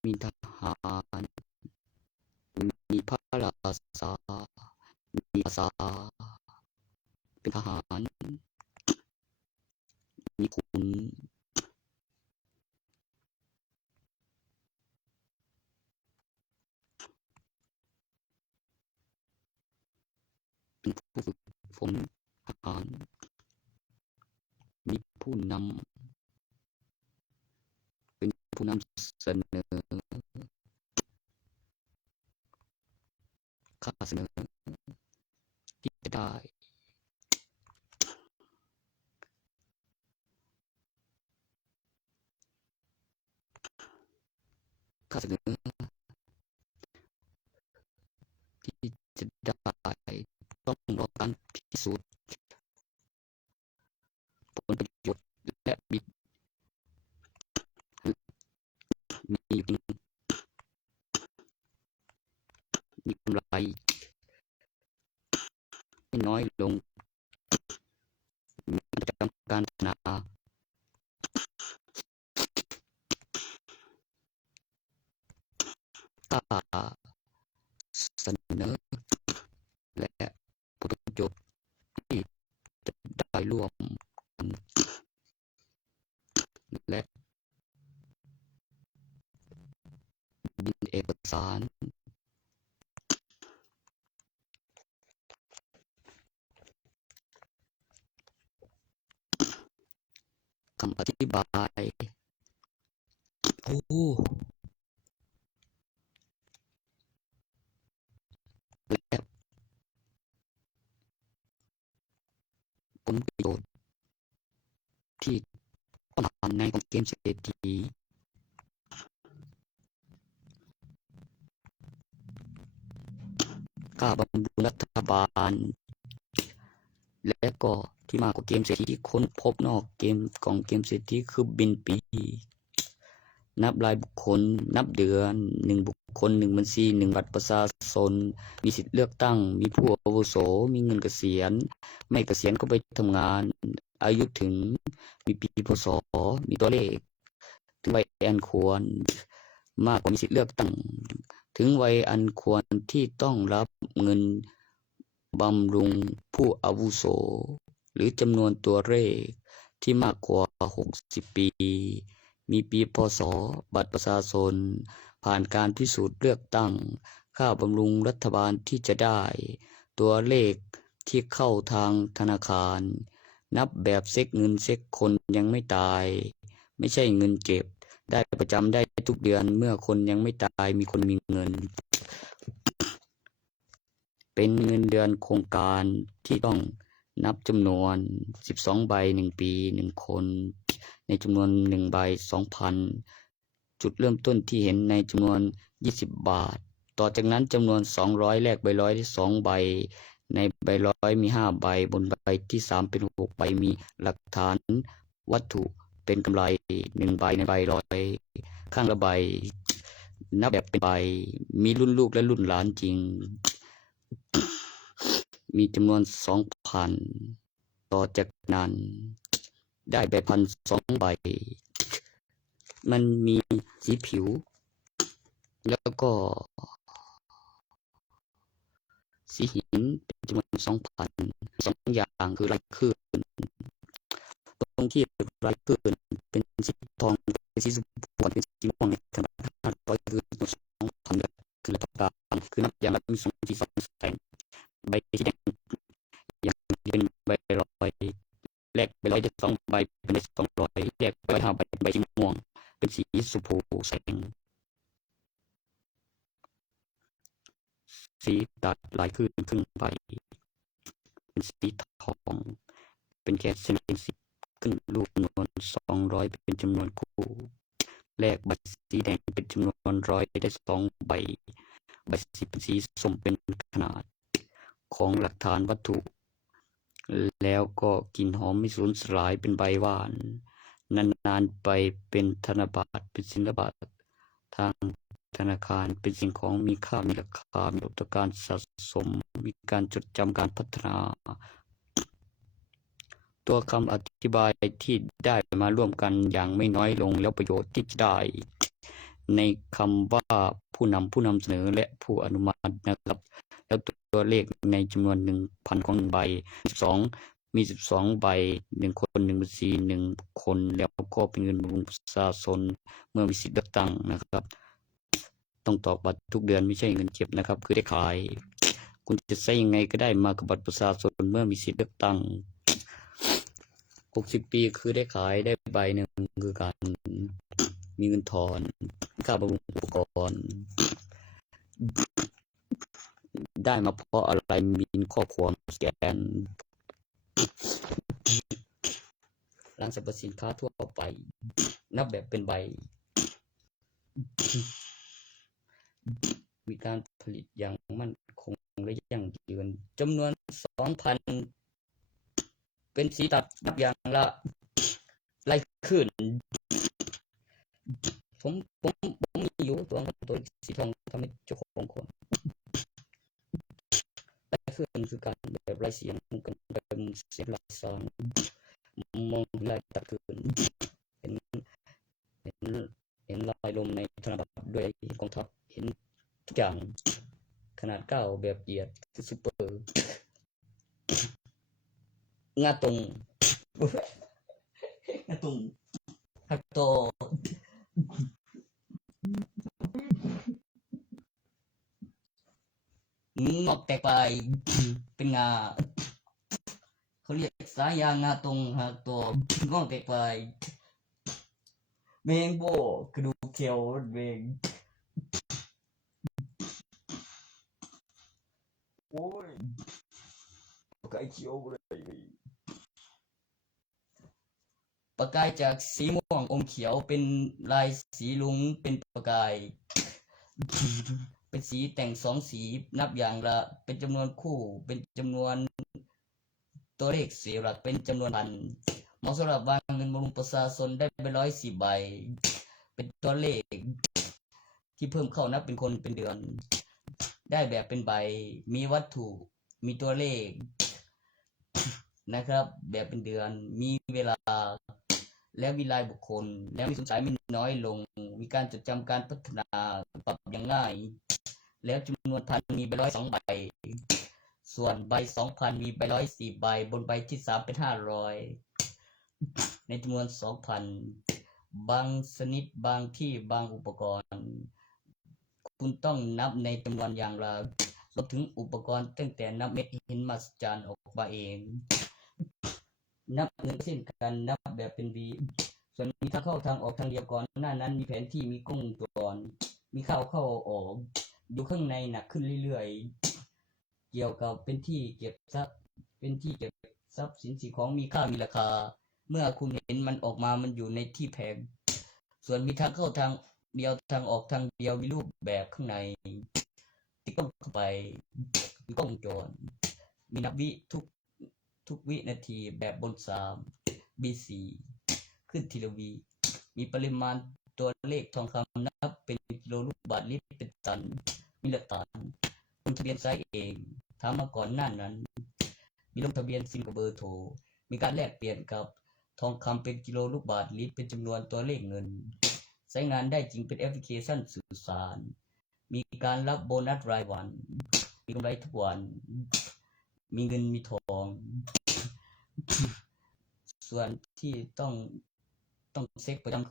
มีทหารมีพระราชามีภาษาเป็นทหารมีขุนเป็นผู้ฝึกฝนทหารมีผู้นำเป็นผู้นำเสนอข้อเสนอที่จะได้ข้อเสนอที่จะได้ต้องรอการพิสูจน์ผลประโยชน์และมีกำไรไม่น้อยลงมีประจำการพัฒนาถ้าเสนอและผลประโยชน์ที่จะได้ร่วมกันและบินเอกสารคำอธิบายโอ้และผลประโยชน์ที่ต้องทำในของเกมเศรษฐี ค่าบำรุงรัฐบาล และก็ที่มากกว่าเกมเศรษฐีที่ค้นพบนอกเกมของเกมเศรษฐีคือบินปี นับรายบุคคล นับเดือน1 บุคคล 1 บัญชี 1 บัตรประชาชนมีสิทธิเลือกตั้ง มีผู้อาวุโส มีเงินเกษียณ ไม่เกษียณก็ไปทำงาน อายุถึง มีปีพศ มีตัวเลข ถึงวัยอันควร มากกว่ามีสิทธิเลือกตั้ง ถึงวัยอันควรที่ต้องรับเงินบำรุงผู้อาวุโส หรือจำนวนตัวเลขที่มากกว่า 60 ปี มีปีพศ บัตรประชาชน ผ่านการพิสูจน์เลือกตั้ง ค่าบำรุงรัฐบาลที่จะได้ ตัวเลขที่เข้าทางธนาคาร นับแบบเช็คเงินเช็คคนยังไม่ตาย ไม่ใช่เงินเก็บ ได้ประจำได้ทุกเดือนเมื่อคนยังไม่ตายมีคนมีเงิน เป็นเงินเดือนโครงการที่ต้องนับจำนวน 12 ใบ 1 ปี 1 คน ในจำนวน 1 ใบ 2,000 จุดเริ่มต้นที่เห็นในจำนวน 20 บาท ต่อจากนั้นจำนวน 200 แลกใบร้อยได้ 2 ใบ ในใบร้อยมี 5 ใบ บนใบที่ 3 เป็น 6 ใบ มีหลักฐานวัตถุเป็นกำไร 1 ใบในใบร้อย ข้างละใบ นับแบบเป็นใบ มีรุ่นลูกและรุ่นหลานจริง มีจำนวน 2,000 ต่อจากนั้น ได้ใบพัน 2 ใบ มันมีสีผิว แล้วก็สีหินเป็นจำนวน 2,000 2 อย่างคือลายคลื่น ตรงที่ลายคลื่นเป็นสีทอง เป็นสีชมพูเป็นสีม่วงในธนาคาร500คือ 2,000 คือรัฐบาลคือนับอย่างละมี2 สี2 แสงใบสีแดงอย่างเป็นใบร้อยแลกใบร้อยได้ 2 ใบเป็นได้ 200 แลกใบ5 ใบเป็นใบสีม่วงเป็นสีชมพูแสงสีตัดลายคลื่นครึ่งใบเป็นสีทองเป็นแค่เส้นสีขึ้นรูปจำนวน 200 เป็นจำนวนคู่แลกใบสีแดงเป็นจำนวน100ได้ 2 ใบใบสีเป็นสีส้มเป็นขนาดของหลักฐานวัตถุ แล้วก็กลิ่นหอมไม่สูญสลายเป็นใบหวานนานๆไปเป็นธนบัตรเป็นสินบัตรทางธนาคารเป็นสิ่งของมีค่ามีราคามีประสบการณ์สะสมมีการจดจำการพัฒนา ตัวคำอธิบายที่ได้มาร่วมกันอย่างไม่น้อยลงแล้วประโยชน์ที่จะได้ ในคำว่าผู้นำเสนอและผู้อนุมัตินะครับ แล้วตัวเลขในจำนวน 1,000 ของ1ใบ 12 มี 12 ใบ 1 คน 1 บัญชี 1 คน แล้วก็เป็นเงินบำรุงประชาชนเมื่อมีสิทธิเลือกตั้งนะครับ ต้องตอกบัตรทุกเดือนไม่ใช่เงินเก็บนะครับ คือได้ขาย คุณจะใช้ยังไงก็ได้มากับบัตรประชาชนเมื่อมีสิทธิเลือกตั้ง 60 ปีคือได้ขายได้ใบหนึ่งคือการมีเงินทอนค่าบำรุงอุปกรณ์ได้มาเพราะอะไรมีข้อความสแกนร้านสรรพสินค้าทั่วไปนับแบบเป็นใบมีการผลิตอย่างมั่นคงและยั่งยืนจำนวน 2,000 เป็นสีตัดนับอย่างละลายขึ้นผมมีอยู่ตัวสีทองทำให้เจ้าของคนลายขึ้นคือการแบบลายเสียงกันแบบเสียงลายสางมองลายตัดขึ้นเห็นลายลมในธนบัตรด้วยกองทัพเห็นทุกอย่างขนาด9แบบเหยียดคือซุปเปอร์งาตรงฮัตโตงอกแตกไปเป็นงาเขาเรียกสายยางงาตรงฮัตโตงอกแตกไปเมงโบกระดูกเขียวเมงโอ้ยปากกายเขียวเลยปากกายจากสีม่วงอมเขียวเป็นลายสีลุงเป็นปากกาย เป็นสีแต่ง2 สีนับอย่างละเป็นจำนวนคู่เป็นจำนวนตัวเลขสีหลักเป็นจำนวนพันเหมาะสำหรับวางเงินบำรุงประชาชนได้เป็น110 ใบเป็นตัวเลขที่เพิ่มเข้านับเป็นคนเป็นเดือนได้แบบเป็นใบมีวัตถุมีตัวเลขนะครับแบบเป็นเดือนมีเวลาและมีรายบุคคลและมีสมสายไม่น้อยลงมีการจดจำการพัฒนาปรับอย่างง่ายแล้วจำนวนพันมีใบ102 ใบส่วนใบ 2,000 มีใบ104 ใบบนใบที่3เป็น500ในจำนวน 2,000 บางชนิดบางที่บางอุปกรณ์คุณต้องนับในจำนวนอย่างละรวมถึงอุปกรณ์ตั้งแต่นับเม็ดหินมหัศจรรย์ออกมาเองนับเงินเช่นกันนับแบบเป็นวีส่วนมีทางเข้าทางออกทางเดียวก่อนหน้านั้นมีแผนที่มีกล้องวงจรมีเข้าออกอยู่ข้างในหนักขึ้นเรื่อยๆเกี่ยวกับเป็นที่เก็บทรัพย์สินสิ่งของมีค่ามีราคาเมื่อคุณเห็นมันออกมามันอยู่ในที่แผงส่วนมีทางเข้าทางเดียวทางออกทางเดียวมีรูปแบบข้างในติดกล้องเข้าไปมีกล้องวงจรมีนับวิทุกวินาทีแบบบน3 BC ขึ้นทีละวีมีปริมาณตัวเลขทองคำนับเป็นกิโลลูกบาศก์ลิตรเป็นตันมิลลิตันลงทะเบียนไซต์เองถามมาก่อนหน้านั้นมีลงทะเบียนซิมกับเบอร์โทรมีการแลกเปลี่ยนกับทองคำเป็นกิโลลูกบาศก์ลิตรเป็นจำนวนตัวเลขเงินใช้งานได้จริงเป็นแอปพลิเคชันสื่อสารมีการรับโบนัสรายวันมีกำไรทุกวันมีเงินมีทองส่วนที่ต้องเช็คประจำ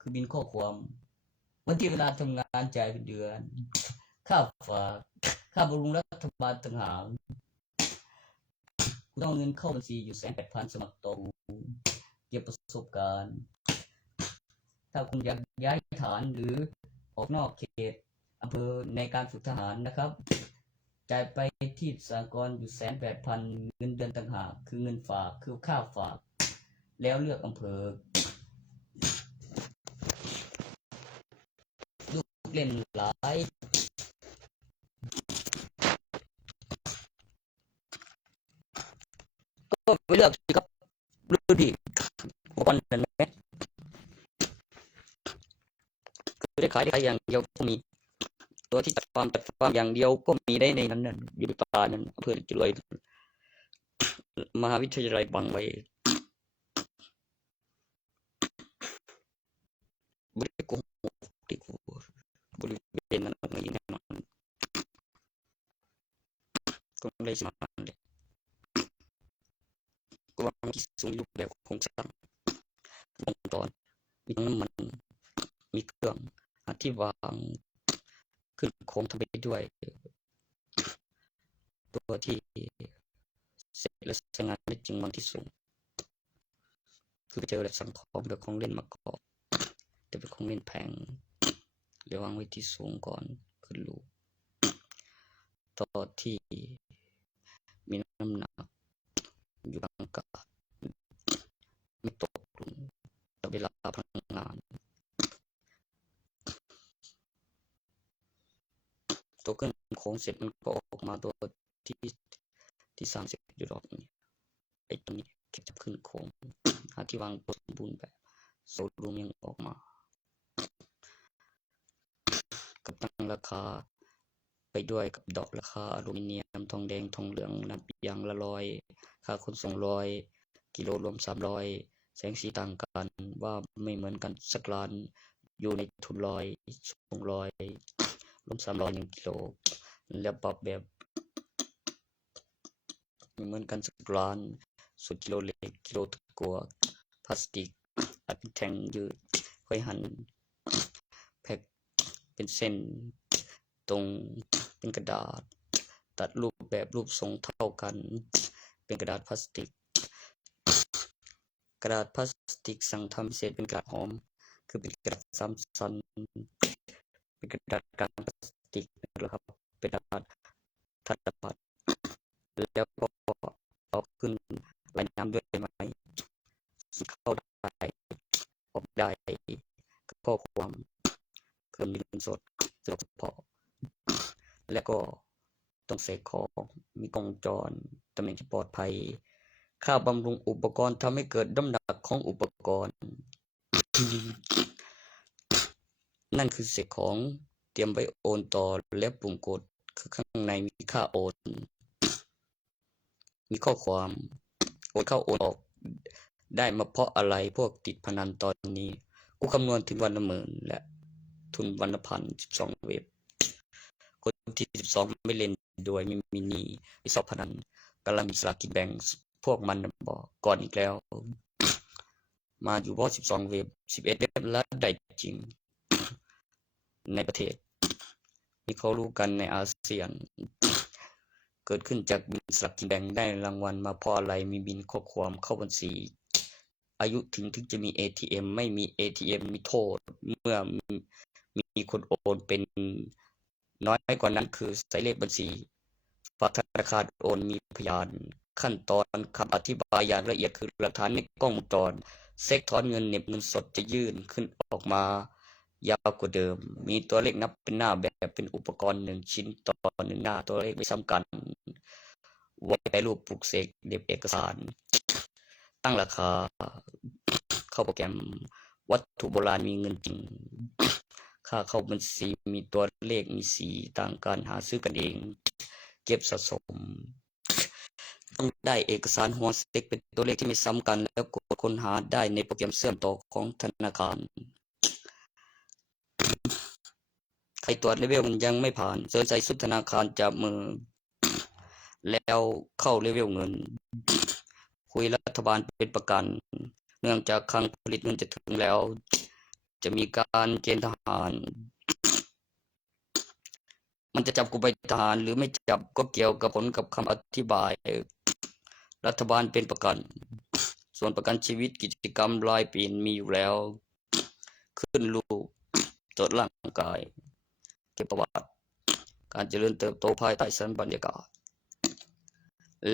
คือบินข้อความวันที่เวลาทำงานจ่ายเป็นเดือนค่าฝากค่าบำรุงรัฐบาลต่างหากคุณต้องเงินเข้าบัญชีอยู่180,000สมัครต่อเก็บประสบการณ์ถ้าคุณอยากย้ายฐานหรือออกนอกเขตอำเภอในการฝึกทหารนะครับจ่ายไปที่สหกรณ์อยู่180,000เงินเดือนต่างหากคือเงินฝากคือค่าฝากแล้วเลือกอำเภอลูกเล่นหลายก็ไปเลือกสิครับดูดิอุปกรณ์นั้นไหมคือได้ขายอย่างเดียวก็มีตัวที่จัดฟาร์มอย่างเดียวก็มีได้ในนั้นอยู่ในป่านั้นอำเภอจุฬยมหาวิทยาลัยบางไว้บริกรที่บริเวณนั้นไม่แน่นอนก็เลยสมาเลยก็วางที่สูงรูปแบบโครงสร้างวงจรมีน้ำมันมีเครื่องที่วางขึ้นโค้งทำไปด้วยตัวที่เสร็จและใช้งานได้จริงวันที่สูงคือไปเจอและสั่งของโดยของเล่นมาก่อนแต่เป็นของเล่นแพงเรียกวางไว้ที่สูงก่อนขึ้นรูตัวที่มีน้ำหนักอยู่กลางอากาศไม่ตกลงต่อเวลาพลังงานตัวขึ้นโค้งเสร็จมันก็ออกมาตัวที่สร้างเสร็จอยู่รอบนี้ไอ้ตัวนี้เก็บจะขึ้นโค้งหาที่วางตัวสมบูรณ์แบบโซลูมยังออกมากับตั้งราคาไปด้วยกับดอกราคาอลูมิเนียมทองแดงทองเหลืองนับอย่างละ100ค่าขนส่ง100กิโลรวม300แสงสีต่างกันว่าไม่เหมือนกันสักล้านอยู่ในทุน100ส่ง100รวม300 1กิโลแล้วปรับแบบไม่เหมือนกันสักล้านส่วนกิโลเล็กกิโลตะกั่วพลาสติกอัดเป็นแท่งยืดค่อยหั่นแพ็คเป็นเส้นตรงเป็นกระดาษตัดรูปแบบรูปทรงเท่ากันเป็นกระดาษพลาสติกสั่งทำพิเศษเป็นกระดาษหอมคือเป็นกระดาษ3 ชั้นเป็นกระดาษการพลาสติกนะครับเป็นกระดาษทัดปัดแล้วก็เอาขึ้นลายน้ำด้วยไม้เข้าได้ออกได้ข้อความเครื่องเงินสดสะดวกเฉพาะ และก็ต้องใส่ของมีกล้องวงจรตำแหน่งที่ปลอดภัยค่าบำรุงอุปกรณ์ทำให้เกิดน้ำหนักของอุปกรณ์ นั่นคือเศษของเตรียมไว้โอนต่อและปุ่มกดคือข้างในมีค่าโอน มีข้อความโอนเข้าโอนออกได้มาเพราะอะไรพวกติดพนันตอนนี้กูคำนวณถึงวันละหมื่นและทุนวันละพัน12 เว็บคนที่12ไม่เล่นด้วยไม่มีหนี้ไม่สอบพนันกำลังมีสลากกินแบ่งพวกมันบอกก่อนอีกแล้ว มาอยู่เพราะ12 เว็บ11 เว็บแล้วได้จริง ในประเทศนี่เขารู้กันในอาเซียน เกิดขึ้นจากบินสลากกินแบ่งได้รางวัลมาเพราะอะไรมีบินข้อความเข้าบัญชีอายุถึงจะมี ATM ไม่มี ATM มีโทษเมื่อมีคนโอนเป็นน้อยกว่านั้นคือใส่เลขบัญชีฝากธนาคารโอนมีพยานขั้นตอนคำอธิบายอย่างละเอียดคือหลักฐานในกล้องวงจรเซ็กถอนเงินเหน็บเงินสดจะยื่นขึ้นออกมายาวกว่าเดิมมีตัวเลขนับเป็นหน้าแบบเป็นอุปกรณ์1 ชิ้นต่อ1 หน้าตัวเลขไม่ซ้ำกันไว้แปรรูปปลุกเสกเด็บเอกสารตั้งราคาเข้าโปรแกรมวัตถุโบราณมีเงินจริงค่าเข้าบัญชีมีตัวเลขมีสีต่างกันหาซื้อกันเองเก็บสะสมต้องได้เอกสารหัวสเต็กเป็นตัวเลขที่ไม่ซ้ำกันแล้วกดค้นหาได้ในโปรแกรมเชื่อมต่อของธนาคารใครตรวจเลเวลมันยังไม่ผ่านเซิร์ชใส่สุดธนาคารจับมือแล้วเข้าเลเวลเงินคุยรัฐบาลเป็นประกันเนื่องจากครั้งผลิตเงินจะถึงแล้วจะมีการเกณฑ์ทหารมันจะจับกูไปทหารหรือไม่จับก็เกี่ยวกับผลกับคำอธิบายรัฐบาลเป็นประกันส่วนประกันชีวิตกิจกรรมรายปีมีอยู่แล้วขึ้นรูปตรวจร่างกายเก็บประวัติการเจริญเติบโตภายใต้สภาพบรรยากาศ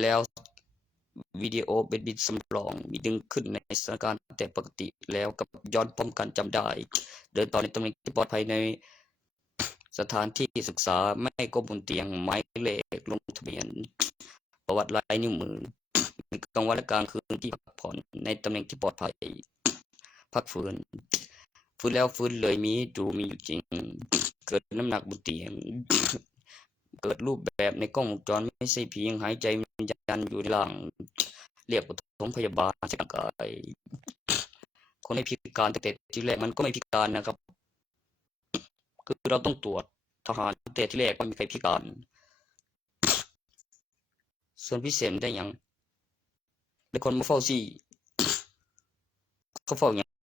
แล้ววิดีโอเป็นบินสำรองมีดึงขึ้นในสถานการณ์แต่ปกติแล้วกับย้อนพร้อมกันจำได้เดินต่อในตำแหน่งที่ปลอดภัยในสถานที่ศึกษาไม่ก้มบนเตียงหมายเลขลงทะเบียนประวัติลายนิ้วมือกลางวันและกลางคืนที่พักผ่อนในตำแหน่งที่ปลอดภัยพักฟื้นแล้วฟื้นเลยมีอยู่จริงเกิดน้ำหนักบนเตียงเกิดรูปแบบในกล้องวงจรไม่ใช่เพียงหายใจวิญญาณอยู่ในร่างเรียกปฐมพยาบาลร่างกายคนไม่พิการแต่ที่แรกมันก็ไม่พิการนะครับคือเราต้องตรวจทหารแต่ที่แรกไม่มีใครพิการส่วนพิเศษได้อย่างในคนมาเฝ้าซี่เขาเฝ้าอย่าง